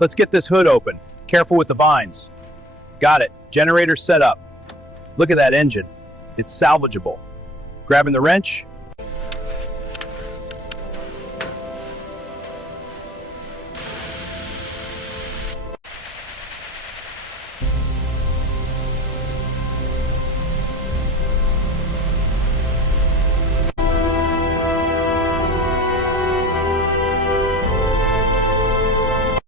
Let's get this hood open. Careful with the vines. Got it. Generator set up. Look at that engine. It's salvageable. Grabbing the wrench,